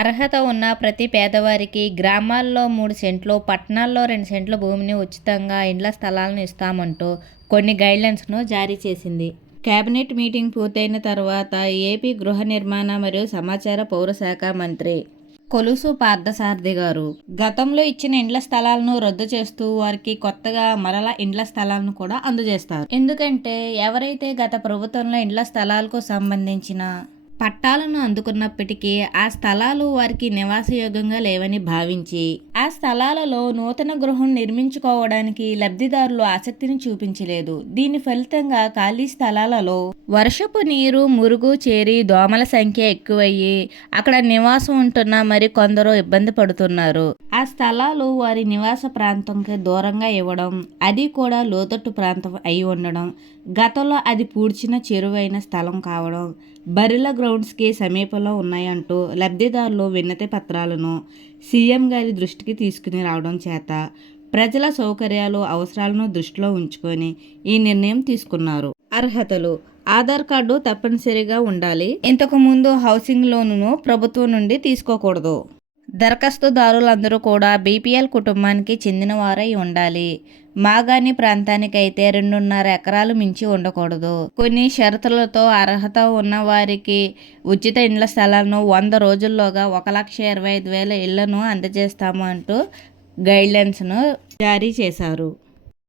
అర్హత ఉన్న ప్రతి పేదవారికి గ్రామాల్లో మూడు సెంట్లు పట్టణాల్లో రెండు సెంట్ల భూమిని ఉచితంగా ఇండ్ల స్థలాలను ఇస్తామంటూ కొన్ని గైడ్లైన్స్ను జారీ చేసింది. కేబినెట్ మీటింగ్ పూర్తయిన తర్వాత ఏపీ గృహ నిర్మాణ మరియు సమాచార పౌర శాఖ మంత్రి కొలుసు పార్థసారథి గారు గతంలో ఇచ్చిన ఇండ్ల స్థలాలను రద్దు చేస్తూ వారికి కొత్తగా మరలా ఇండ్ల స్థలాలను కూడా అందజేస్తారు. ఎందుకంటే ఎవరైతే గత ప్రభుత్వంలో ఇండ్ల స్థలాలకు సంబంధించిన పట్టాలను అందుకున్నప్పటికీ ఆ స్థలాలు వారికి నివాసయోగ్యంగా లేవని భావించి ఆ స్థలాలలో నూతన గృహం నిర్మించుకోవడానికి లబ్ధిదారులు ఆసక్తిని చూపించలేదు. దీని ఫలితంగా ఖాళీ స్థలాలలో వర్షపు నీరు మురుగు చేరి దోమల సంఖ్య ఎక్కువయ్యి అక్కడ నివాసం ఉంటున్న మరి కొందరు ఇబ్బంది పడుతున్నారు. ఆ స్థలాలు వారి నివాస ప్రాంతంకి దూరంగా ఇవ్వడం అది కూడా లోతట్టు ప్రాంతం అయి ఉండడం గతంలో అది పూడ్చిన చెరువైన స్థలం కావడం బరిల గ్రౌండ్స్కి సమీపంలో ఉన్నాయంటూ లబ్ధిదారులు విన్నతి పత్రాలను సీఎం గారి దృష్టికి తీసుకుని రావడం చేత ప్రజల సౌకర్యాలు అవసరాలను దృష్టిలో ఉంచుకొని ఈ నిర్ణయం తీసుకున్నారు. అర్హతలు. ఆధార్ కార్డు తప్పనిసరిగా ఉండాలి. ఇంతకు ముందు హౌసింగ్ లోనును ప్రభుత్వం నుండి తీసుకోకూడదు. దరఖాస్తుదారులందరూ కూడా బీపీఎల్ కుటుంబానికి చెందిన వారై ఉండాలి. మాగాని ప్రాంతానికైతే రెండున్నర ఎకరాలు మించి ఉండకూడదు. కొన్ని షరతులతో అర్హత ఉన్న వారికి ఉచిత ఇండ్ల స్థలాలను వంద రోజుల్లోగా ఒక లక్ష ఇరవై ఐదు వేల ఇళ్ళను అందజేస్తాము అంటూ గైడ్లైన్స్ను జారీ చేశారు.